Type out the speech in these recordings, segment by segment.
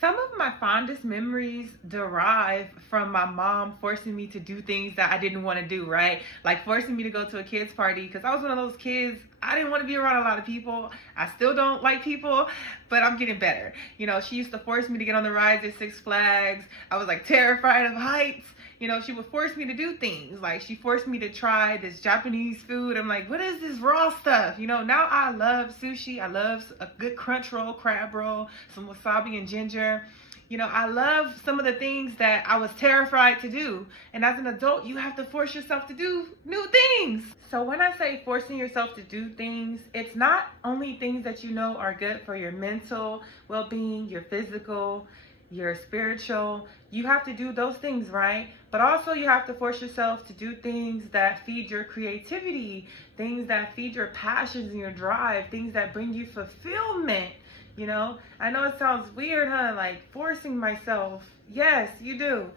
Some of my fondest memories derive from my mom forcing me to do things that I didn't want to do, right? Like forcing me to go to a kid's party because I was one of those kids. I didn't want to be around a lot of people. I still don't like people, but I'm getting better. You know, she used to force me to get on the rides at Six Flags. I was like terrified of heights. You know, she would force me to do things. Like she forced me to try this Japanese food. I'm like, what is this raw stuff? You know, now I love sushi. I love a good crunch roll, crab roll, some wasabi and ginger. You know, I love some of the things that I was terrified to do. And as an adult, you have to force yourself to do new things. So when I say forcing yourself to do things, it's not only things that you know are good for your mental well-being, your physical, your spiritual. You have to do those things, right? But also you have to force yourself to do things that feed your creativity, things that feed your passions and your drive, things that bring you fulfillment. You know, I know it sounds weird, huh? Like forcing myself. Yes, you do.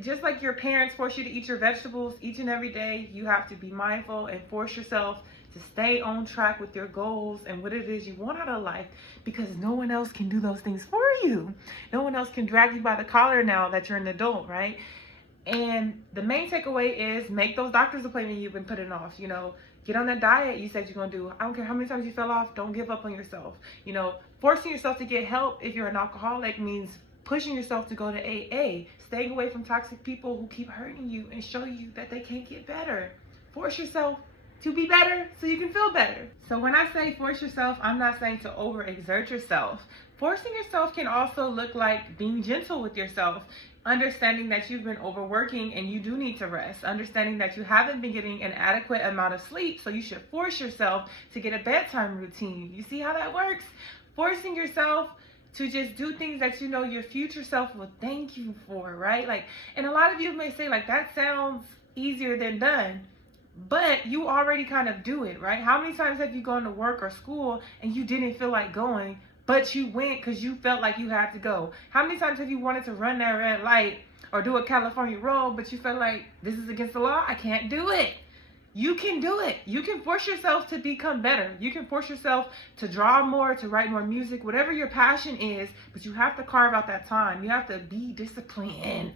Just like your parents force you to eat your vegetables each and every day, you have to be mindful and force yourself to stay on track with your goals and what it is you want out of life, because no one else can do those things for you. No one else can drag you by the collar now that you're an adult, right? And the main takeaway is make those doctor's appointments you've been putting off. You know, get on that diet you said you're going to do. I don't care how many times you fell off. Don't give up on yourself. You know, forcing yourself to get help if you're an alcoholic means pushing yourself to go to AA, staying away from toxic people who keep hurting you and show you that they can't get better. Force yourself to be better so you can feel better. So when I say force yourself, I'm not saying to overexert yourself. Forcing yourself can also look like being gentle with yourself, understanding that you've been overworking and you do need to rest, understanding that you haven't been getting an adequate amount of sleep, so you should force yourself to get a bedtime routine. You see how that works? Forcing yourself to just do things that you know your future self will thank you for, right? Like, and a lot of you may say, like, that sounds easier than done. But you already kind of do it, right? How many times have you gone to work or school and you didn't feel like going, but you went because you felt like you had to go? How many times have you wanted to run that red light or do a California roll, but you felt like this is against the law? I can't do it. You can do it. You can force yourself to become better. You can force yourself to draw more, to write more music, whatever your passion is, but you have to carve out that time. You have to be disciplined.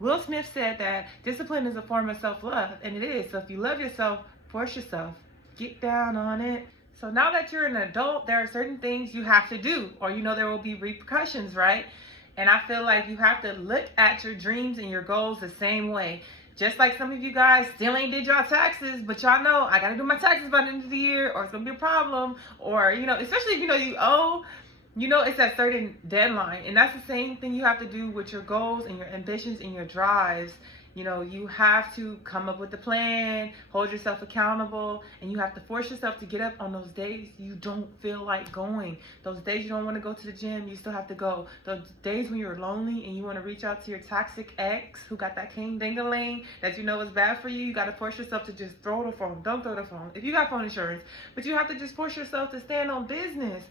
Will Smith said that discipline is a form of self-love, and it is. So if you love yourself, force yourself. Get down on it. So now that you're an adult, there are certain things you have to do, or you know there will be repercussions, right? And I feel like you have to look at your dreams and your goals the same way. Just like some of you guys still ain't did y'all taxes, but y'all know I gotta do my taxes by the end of the year, or it's gonna be a problem, or you know, especially if you know you owe. You know, it's that certain deadline, and that's the same thing you have to do with your goals and your ambitions and your drives. You know, you have to come up with a plan, hold yourself accountable, and you have to force yourself to get up on those days you don't feel like going. Those days you don't want to go to the gym, you still have to go. Those days when you're lonely and you want to reach out to your toxic ex who got that king ding-a-ling that you know is bad for you, you got to force yourself to just throw the phone. Don't throw the phone if you got phone insurance, but you have to just force yourself to stand on business.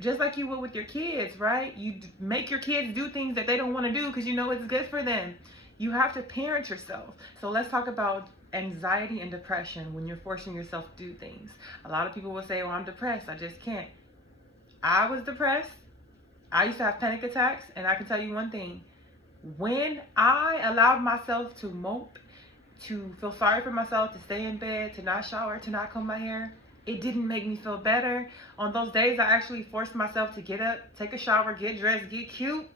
Just like you would with your kids, right? You make your kids do things that they don't want to do because you know it's good for them. You have to parent yourself. So let's talk about anxiety and depression when you're forcing yourself to do things. A lot of people will say, well, I'm depressed. I just can't. I was depressed. I used to have panic attacks. And I can tell you one thing. When I allowed myself to mope, to feel sorry for myself, to stay in bed, to not shower, to not comb my hair, it didn't make me feel better. On those days, I actually forced myself to get up, take a shower, get dressed, get cute,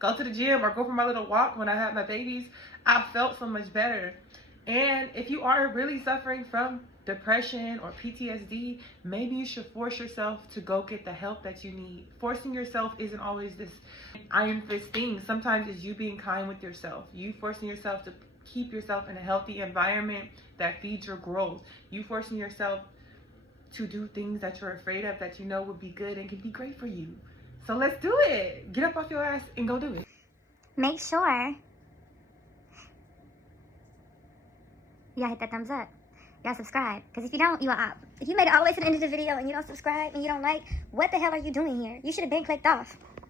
go to the gym, or go for my little walk when I had my babies. I felt so much better. And if you are really suffering from depression or PTSD, maybe you should force yourself to go get the help that you need. Forcing yourself isn't always this iron fist thing. Sometimes it's you being kind with yourself. You forcing yourself to keep yourself in a healthy environment that feeds your growth. You forcing yourself to do things that you're afraid of that you know would be good and can be great for you. So let's do it. Get up off your ass and go do it. Make sure y'all hit that thumbs up. Y'all subscribe. Because if you don't, you are up. If you made it all the way to the end of the video and you don't subscribe and you don't like, what the hell are you doing here? You should have been clicked off.